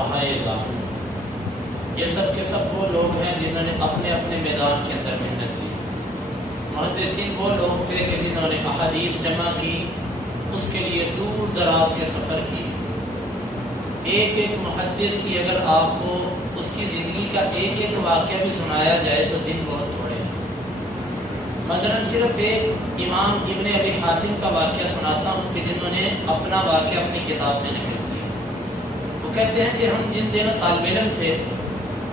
فقہائے گام، یہ سب کے سب وہ لوگ ہیں جنہوں نے اپنے اپنے میدان کے اندر محنت کی۔ محدثین وہ لوگ تھے کہ جنہوں نے احادیث جمع کی، اس کے لیے دور دراز کے سفر کی۔ ایک ایک محدث کی اگر آپ کو اس کی زندگی کا ایک ایک واقعہ بھی سنایا جائے تو دن بہت تھوڑے ہیں۔ مثلا صرف ایک امام ابن ابی حاتم کا واقعہ سناتا ہوں کہ جنہوں نے اپنا واقعہ اپنی کتاب میں لکھ دیا۔ وہ کہتے ہیں کہ ہم جن دنوں طالب علم تھے،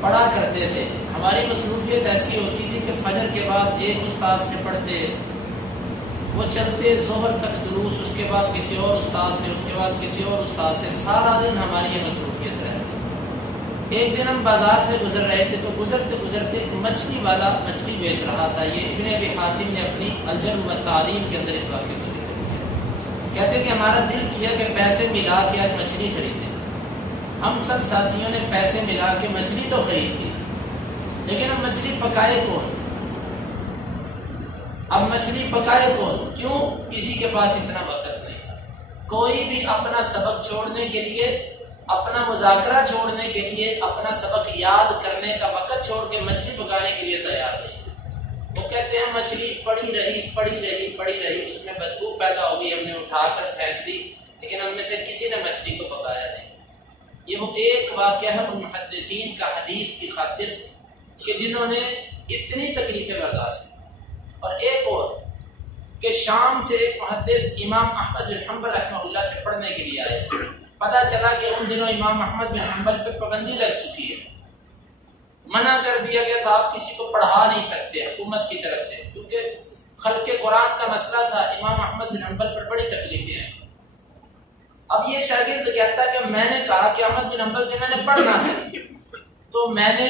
پڑھا کرتے تھے، ہماری مصروفیت ایسی ہوتی تھی کہ فجر کے بعد ایک استاد سے پڑھتے، وہ چلتے ظہر تک دروس، اس کے بعد کسی اور استاد سے، اس کے بعد کسی اور استاد سے، سارا دن ہماری یہ مصروفیت رہتی۔ ایک دن ہم بازار سے گزر رہے تھے تو گزرتے گزرتے ایک مچھلی والا مچھلی بیچ رہا تھا۔ یہ ابن ابی حاتم نے اپنی الجرح والتعدیل کے اندر اس واقعے کو ذکر کیا۔ کہتے کہ ہمارا دل کیا کہ پیسے ملا کے آج مچھلی خریدیں۔ ہم سب ساتھیوں نے پیسے ملا کے مچھلی تو خرید لی، لیکن اب مچھلی پکائے کون؟ اب مچھلی پکائے کون؟ کیوں؟ کسی کے پاس اتنا وقت نہیں تھا۔ کوئی بھی اپنا سبق چھوڑنے کے لیے، اپنا مذاکرہ چھوڑنے کے لیے، اپنا سبق یاد کرنے کا وقت چھوڑ کے مچھلی پکانے کے لیے تیار نہیں تھا۔ وہ کہتے ہیں مچھلی پڑی رہی، اس میں بدبو پیدا ہو گئی، ہم نے اٹھا کر پھینک دی، لیکن ہم میں سے کسی نے مچھلی کو پکایا نہیں۔ یہ وہ ایک واقعہ ہے ان محدثین کا حدیث کی خاطر کہ جنہوں نے اتنی تکلیفیں برداشت کی۔ اور ایک اور کہ شام سے ایک محدث امام احمد بن حنبل رحمہ اللہ سے پڑھنے کے لیے آئے۔ پتہ چلا کہ ان دنوں امام احمد بن حنبل پہ پابندی لگ چکی ہے، منع کر دیا گیا تھا آپ کسی کو پڑھا نہیں سکتے حکومت کی طرف سے، کیونکہ خلق قرآن کا مسئلہ تھا۔ امام احمد بن حنبل پر بڑی تکلیفیں آئیں۔ اب یہ شاگرد کہتا ہے کہ میں نے کہا کہ احمد بن حنبل سے میں نے پڑھنا ہے، تو میں نے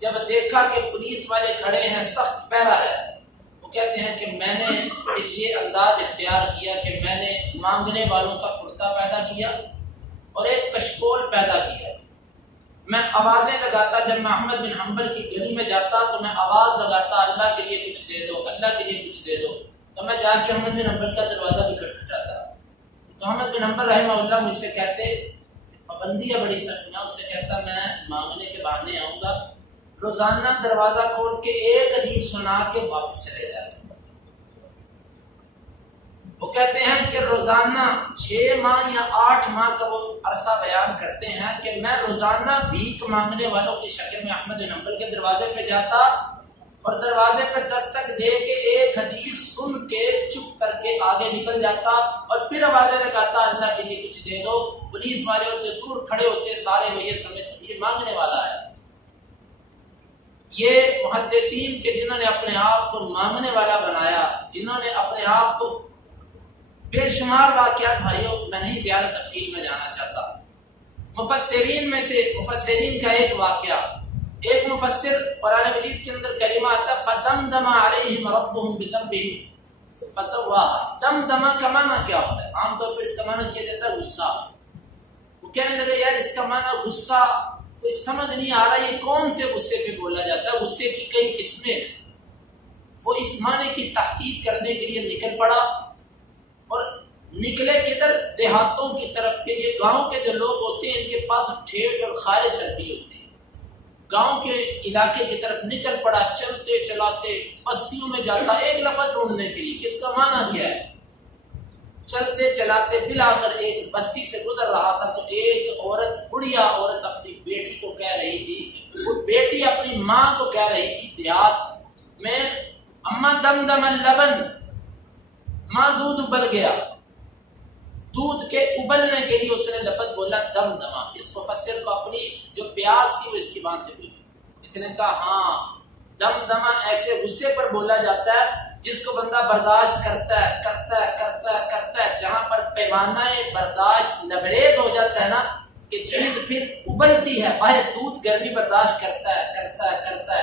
جب دیکھا کہ پولیس والے کھڑے ہیں، سخت پہرا ہے، وہ کہتے ہیں کہ میں نے یہ انداز اختیار کیا کہ میں نے مانگنے والوں کا کرتا پیدا کیا اور ایک کشکول پیدا کیا۔ میں آوازیں لگاتا، جب میں احمد بن حنبل کی گلی میں جاتا تو میں آواز لگاتا اللہ کے لیے کچھ دے دو، اللہ کے لیے کچھ دے دو، تو میں جا کے احمد بن حنبل کا دروازہ بھی کھٹکھٹاتا۔ تو احمد بن حنبل رحمہ اللہ مجھ سے کہتے پابندی ہے بڑی سخت، میں اس سے کہتا میں مانگنے کے بہانے آؤں گا، روزانہ دروازہ کھول کے ایک حدیث سنا کے واپس چلے جاتا۔ وہ کہتے ہیں کہ روزانہ 6 ماہ یا 8 ماہ کا وہ عرصہ بیان کرتے ہیں کہ میں روزانہ بھیک مانگنے والوں کی شکل میں احمد بن حنبل کے دروازے پہ جاتا اور دروازے پہ دستک دے کے ایک حدیث سن کے چپ کر کے آگے نکل جاتا اور پھر آوازیں لگاتا اللہ کے لیے کچھ دے دو۔ پولیس والے اور جو دور کھڑے ہوتے سارے وہ یہ سمجھتے یہ مانگنے والا ہے۔ یہ محدثین کے جنہوں نے اپنے آپ کو مانگنے والا بنایا، جنہوں نے اپنے آپ کو بے شمار واقعات، بھائیوں میں نہیں زیادہ تفصیل میں جانا چاہتا۔ مفسرین میں سے مفسرین کا ایک واقعہ، ایک مفسر قرآن مجید کے اندر کلمہ آتا ہے فَدَمْدَمَ عَلَيْهِمْ رَبُّهُمْ بِذَنبِهِمْ فَسَوَّاهَا۔ دمدمہ کا معنی کیا ہوتا ہے؟ عام طور پر اس کا معنی کیا جاتا ہے غصہ۔ وہ کہنے لگے یار اس کا معنی غصہ کوئی سمجھ نہیں آ رہا، یہ کون سے غصے پہ بولا جاتا ہے؟ غصے کی کئی قسمیں ہیں۔ وہ اس معنی کی تحقیق کرنے کے لیے نکل پڑا اور نکلے کدھر؟ دیہاتوں کی طرف کے۔ یہ گاؤں کے جو لوگ ہوتے ہیں ان کے پاس ٹھیٹ اور خالص عربی ہوتے ہیں۔ گاؤں کے علاقے کی طرف نکل پڑا، چلتے چلاتے بستیوں میں جاتا ایک لفظ ڈھونڈنے کے لیے کہ اس کا معنی کیا ہے۔ چلتے چلاتے بالآخر ایک بستی سے گزر رہا تھا تو ایک عورت، بڑھیا عورت اپنی بیٹی کو کہہ رہی تھی، وہ بیٹی اپنی ماں کو کہہ رہی تھی دیہات میں، اماں دمدم اللبن، ماں دودھ ابل گیا۔ دودھ کے ابلنے کے لیے اس نے لفظ بولا دمدمہ۔ اس مفسر کو اپنی جو پیاس تھی وہ اس کی بات سے بولی۔ اس نے کہا ہاں دمدمہ ایسے غصے پر بولا جاتا ہے جس کو بندہ برداشت کرتا ہے، جہاں پر پیمانہ برداشت لبریز ہو جاتا ہے نا کہ چیز پھر ابلتی ہے، باہر دودھ گرمی برداشت کرتا ہے،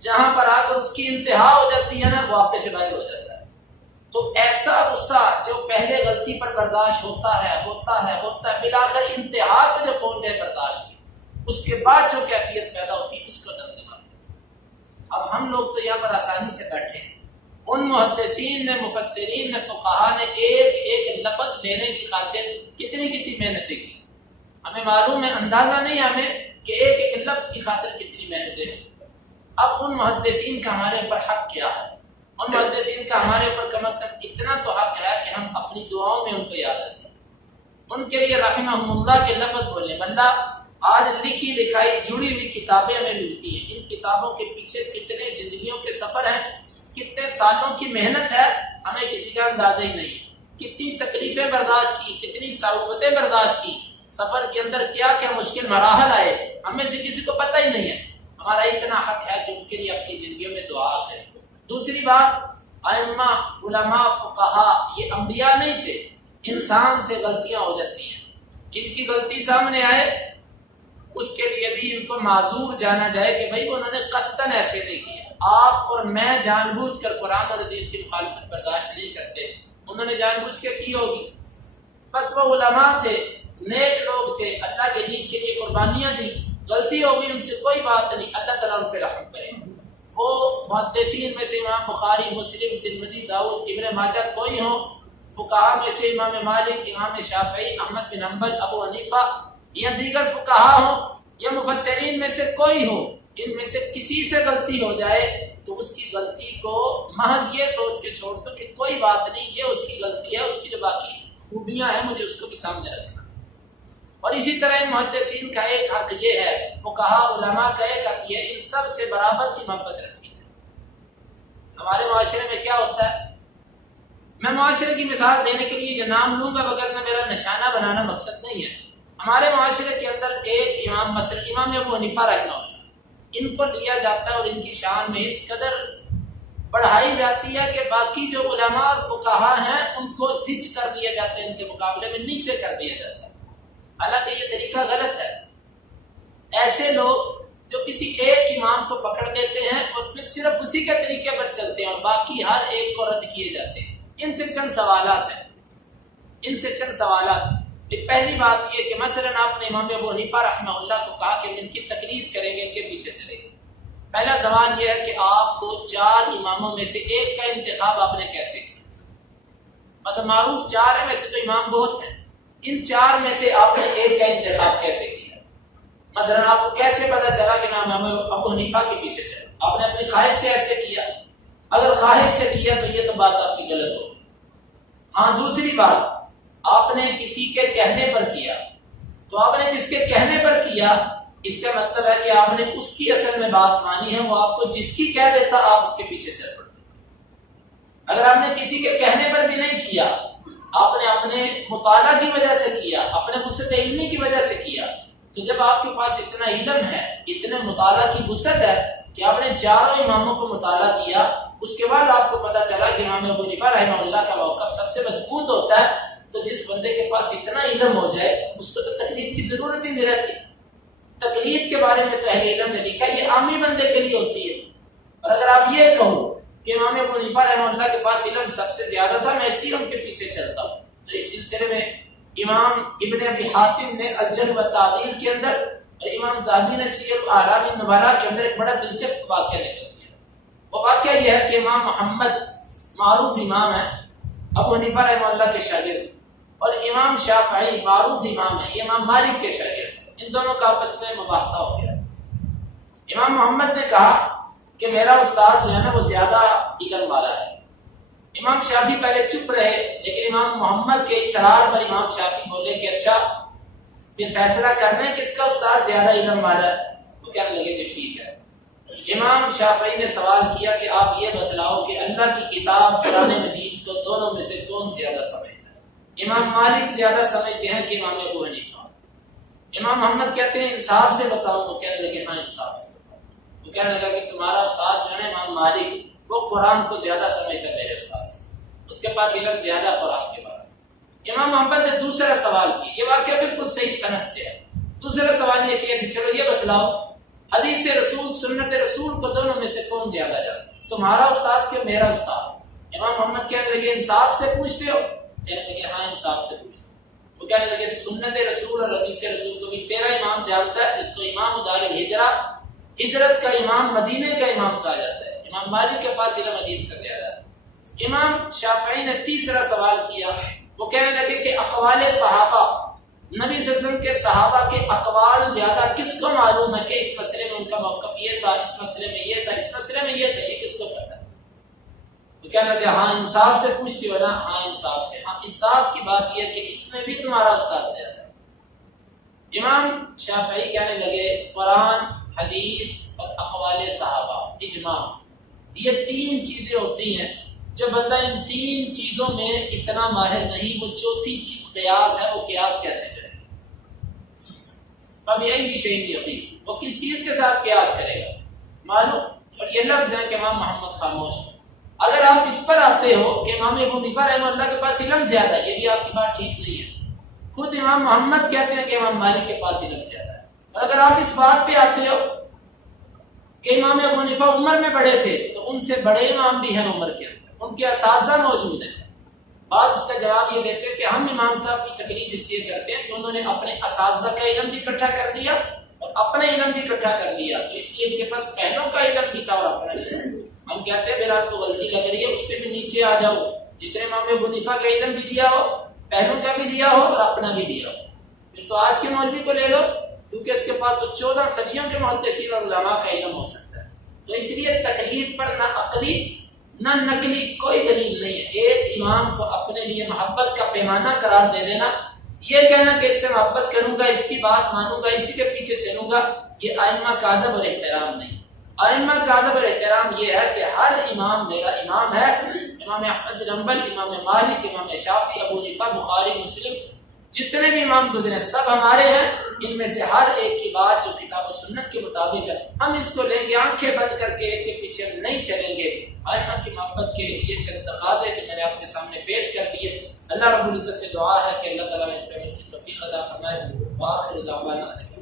جہاں پر آ کر اس کی انتہا ہو جاتی ہے نا وہ آپ سے باہر ہو جاتا ہے۔ تو ایسا غصہ جو پہلے غلطی پر برداشت ہوتا ہے بالآخر انتہا پہ جو پہنچ جائے برداشت کی، اس کے بعد جو کیفیت پیدا ہوتی ہے اس کو دمدمہ۔ اب ہم لوگ تو یہاں پر آسانی سے بیٹھے ہیں، ان محدثین نے، مفسرین نے، فقہا نے ایک ایک لفظ لینے کی خاطر کتنی محنتیں کی۔ ہمیں معلوم ہے، اندازہ نہیں ہمیں کہ ایک ایک لفظ کی خاطر کتنی محنتیں ہیں۔ اب ان محدثین کا ہمارے اوپر حق کیا ہے؟ ان محدثین کا ہمارے اوپر کم از کم اتنا تو حق ہے کہ ہم اپنی دعاؤں میں ان کو یاد رکھیں، ان کے لیے رحمہم اللہ کے لفظ بولیں۔ بندہ آج لکھی لکھائی جڑی ہوئی کتابیں ہمیں ملتی ہیں، ان کتابوں کے پیچھے کتنے زندگیوں کے سفر ہیں، کتنے سالوں کی محنت ہے، ہمیں کسی کا اندازہ ہی نہیں ہے۔ کتنی تکلیفیں برداشت کی، کتنی صعوبتیں برداشت کی، سفر کے اندر کیا کیا مشکل مراحل آئے، ہمیں سے کسی کو پتہ ہی نہیں ہے۔ ہمارا اتنا حق ہے کہ ان کے لیے اپنی زندگیوں میں دعا کریں۔ دوسری بات، ائمہ، علماء، فقہا یہ انبیاء نہیں تھے، انسان تھے، غلطیاں ہو جاتی ہیں۔ ان کی غلطی سامنے آئے اس کے لیے بھی ان کو معذور جانا جائے کہ بھائی انہوں نے قصداً ایسے نہیں کیا۔ آپ اور میں جان بوجھ کر قرآن اور حدیث کی مخالفت برداشت نہیں کرتے، انہوں نے جان بوجھ کے کی ہوگی۔ بس وہ علماء تھے، نیک لوگ تھے، اللہ کے دین کے لیے قربانیاں دی، غلطی ہو گئی، ان سے کوئی بات نہیں، اللہ تعالیٰ ان پہ رحم کرے۔ وہ محدثین میں سے امام بخاری، مسلم، ترمذی، داؤد، ابن ماجہ کوئی ہوں، فقہا میں سے امام مالک، امام شافعی، احمد بن حنبل، ابو حنیفہ یا دیگر فقہا ہوں یا مفسرین میں سے کوئی ہو، ان میں سے کسی سے غلطی ہو جائے تو اس کی غلطی کو محض یہ سوچ کے چھوڑ دو کہ کوئی بات نہیں، یہ اس کی غلطی ہے، اس کی جو باقی خوبیاں ہیں مجھے اس کو بھی سامنے رکھنا۔ اور اسی طرح ان محدثین کا ایک حق یہ ہے، فقہا علماء کا ایک حق یہ ہے، ان سب سے برابر کی محبت رکھی ہے۔ ہمارے معاشرے میں کیا ہوتا ہے، میں معاشرے کی مثال دینے کے لیے یہ نام لوں گا مگر میرا نشانہ بنانا مقصد نہیں ہے۔ ہمارے معاشرے کے اندر ایک امام، مثلا امام ابو حنیفہ رحمہ اللہ، ان کو لیا جاتا ہے اور ان کی شان میں اس قدر بڑھائی جاتی ہے کہ باقی جو علماء اور فقہا ہیں ان کو زج کر دیا جاتا ہے، ان کے مقابلے میں نیچے کر دیا جاتا ہے۔ حالانکہ یہ طریقہ غلط ہے۔ ایسے لوگ جو کسی ایک امام کو پکڑ دیتے ہیں اور پھر صرف اسی کے طریقے پر چلتے ہیں اور باقی ہر ایک کو رد کیے جاتے ہیں، ان سے چند سوالات ہیں، ان سے چند سوالات۔ ایک پہلی بات یہ کہ مثلا آپ نے امام ابو حنیفہ رحمہ اللہ کو کہا کہ ان کی تقلید کریں گے، ان کے پیچھے چلیں گے۔ پہلا سوال یہ ہے کہ آپ کو 4 اماموں میں سے ایک کا انتخاب آپ نے کیسے کیا؟ مثلا معروف 4 ہیں، ویسے تو امام بہت ہیں، ان 4 میں سے آپ نے ایک کا انتخاب کیسے کیا؟ مثلا آپ کو کیسے پتا چلا کہ میں امام ابو حنیفہ کے پیچھے چلا؟ آپ نے اپنی خواہش سے ایسے کیا؟ اگر خواہش سے کیا تو یہ تو بات آپ کی غلط ہو۔ ہاں دوسری بات، آپ نے کسی کے کہنے پر کیا، تو آپ نے جس کے کہنے پر کیا اس کا مطلب ہے کہ آپ نے اس کی اصل میں بات مانی ہے، وہ آپ کو جس کی کہہ دیتا آپ اس کے پیچھے چل پڑتے۔ اگر آپ نے کسی کے کہنے پر بھی نہیں کیا، آپ نے اپنے مطالعہ کی وجہ سے کیا، اپنے وسعت علمی کی وجہ سے کیا، تو جب آپ کے پاس اتنا علم ہے، اتنے مطالعہ کی وسعت ہے کہ آپ نے 4 اماموں کو مطالعہ کیا، اس کے بعد آپ کو پتا چلا کہ امام ابو حنیفہ رحمہ اللہ کا موقف سب سے مضبوط ہوتا ہے، تو جس بندے کے پاس اتنا علم ہو جائے اس کو تو تقلید کی ضرورت ہی نہیں رہتی۔ تقلید کے بارے میں تو اہل علم نے لکھا یہ عامی بندے کے لیے ہوتی ہے۔ اور اگر آپ یہ کہو کہ امام ابو حنیفہ رحمہ اللہ کے پاس علم سب سے زیادہ تھا، میں اس لیے ان کے پیچھے چلتا ہوں، تو اس سلسلے میں امام ابن ابی حاتم نے الجرح والتعدیل کے اندر اور امام ذہبی نے سیر اعلام النبلاء کے اندر ایک بڑا دلچسپ واقعہ نکل دیا۔ وہ واقعہ یہ ہے کہ امام محمد معروف امام ہے، ابو حنیفہ رحمہ اللہ کے شاگرد، اور امام شافعی معروف امام ہے، یہ امام مالک کے شاگرد ہیں، ان دونوں کا آپس میں مباحثہ ہو گیا۔ امام محمد نے کہا کہ میرا استاد جو ہے نا وہ زیادہ علم والا ہے۔ امام شافعی پہلے چپ رہے، لیکن امام محمد کے اصرار پر امام شافعی بولے کہ اچھا پھر فیصلہ کرنا ہے کس کا استاد زیادہ علم والا ہے؟ وہ کہنے لگے کہ ٹھیک ہے۔ امام شافعی نے سوال کیا کہ آپ یہ بتلاؤ کہ اللہ کی کتاب قرآن مجید کو دونوں میں سے کون زیادہ سمجھتا ہے؟ امام مالک زیادہ سمجھتے ہیں کہ امام ابو حنیفہ۔ امام محمد کہتے ہیں انصاف سے بتاؤ، وہ کہنے لگے ہاں انصاف سے بتاؤ۔ وہ کہنے لگا کہ تمہارا استاد جو ہے امام مالک وہ قرآن کو زیادہ سمجھتا ہے میرے استاد سے، اس کے پاس علم زیادہ قرآن کے بارے میں۔ امام محمد نے دوسرا سوال کیا، یہ واقعہ بالکل صحیح سند سے ہے۔ دوسرا سوال یہ کیا کہ چلو یہ بتلاؤ حدیث رسول سنت رسول کو دونوں میں سے کون زیادہ جانتا ہے؟ تمہارا استاد کہ میرا استاد؟ امام محمد کہنے لگے انصاف سے پوچھتے ہو؟ کہنے لگے ہاں انصاف سے پوچھتے ہو۔ وہ کہنے لگے سنت رسول اور حدیث رسول کو بھی تیرا امام جانتا ہے، اس کو امام دار الہجرہ، ہجرت کا امام، مدینے کا امام کہا جاتا ہے۔ امام مالک کے پاس علم حدیث کا زیادہ ہے۔ امام شافعی نے تیسرا سوال کیا، وہ کہنے لگے کہ اقوال صحابہ نبی صلی اللہ علیہ وسلم کے صحابہ کے اقوال زیادہ کس کو معلوم ہے کہ اس مسئلے میں ان کا موقف یہ تھا، اس مسئلے میں یہ تھا، اس مسئلے میں یہ تھا، یہ کس کو پتا ہے؟ تو کیا لگے ہاں انصاف سے پوچھتی ہو نا، ہاں انصاف سے، ہاں انصاف کی بات یہ ہے کہ اس میں بھی تمہارا استاد زیادہ ہے۔ امام شافعی کہنے لگے قرآن، حدیث اور اقوال صحابہ، اجماع، یہ تین چیزیں ہوتی ہیں، جو بندہ ان تین چیزوں میں اتنا ماہر نہیں، وہ چوتھی چیز قیاس ہے، وہ قیاس کیسے کرے گا؟ اب یہی بھی شہید حدیث، وہ کس چیز کے ساتھ قیاس کرے گا معلوم؟ اور یہ لفظ ہے کہ امام محمد خاموش، اگر آپ اس پر آتے ہو کہ امام ابو حنیفہ رحمہ اللہ کے پاس علم زیادہ ہے، یہ بھی آپ کی بات ٹھیک نہیں ہے۔ خود امام محمد کہتے ہیں کہ امام مالک کے پاس علم زیادہ ہے۔ اور اگر آپ اس بات پہ آتے ہو کہ امام ابو حنیفہ عمر میں بڑے تھے، تو ان سے بڑے امام بھی ہیں عمر کے اندر، ان کے اساتذہ موجود ہیں۔ بعض اس کا جواب یہ دیتے ہیں کہ ہم امام صاحب کی تقلید اس لیے کرتے ہیں کہ انہوں نے اپنے اساتذہ کا علم بھی اکٹھا کر دیا اور اپنے علم بھی اکٹھا کر لیا، تو اس لیے ان کے پاس پہلوں کا علم بھی تھا اور اپنا علم۔ ہم کہتے ہیں پھر آپ کو غلطی لگ رہی ہے، اس سے بھی نیچے آ جاؤ، جس نے امام ابو حنیفہ کا علم بھی دیا ہو، پہلوں کا بھی دیا ہو اور اپنا بھی دیا ہو۔ پھر تو آج کے مولوی کو لے لو، کیونکہ اس کے پاس تو 14 صدیوں کے محدثین اور علماء کا علم ہو سکتا ہے۔ تو اس لیے تقلید پر نہ عقلی نہ نقلی کوئی دلیل نہیں ہے۔ ایک امام کو اپنے لیے محبت کا پیمانہ قرار دے دینا، یہ کہنا کہ اس سے محبت کروں گا، اس کی بات مانوں گا، اسی کے پیچھے چلوں گا، یہ ائمہ کا ادب اور احترام نہیں۔ ائمہ کا ادب اور احترام یہ ہے کہ ہر امام میرا امام ہے، امام احمد بن حنبل، امام مالک، امام شافعی، ابو حنیفہ، بخاری، مسلم، جتنے بھی امام گزرے سب ہمارے ہیں۔ ان میں سے ہر ایک کی بات جو کتاب و سنت کے مطابق ہے ہم اس کو لیں گے، آنکھیں بند کر کے ایک کے پیچھے ہم نہیں چلیں گے۔ ائمہ کی محبت کے یہ چند تقاضے کہ میں نے آپ کے سامنے پیش کر دیے۔ اللہ رب العزت سے دعا ہے کہ اللہ تعالیٰ نے اس پہ توفیق عطا فرمائے۔ وآخر دعوانا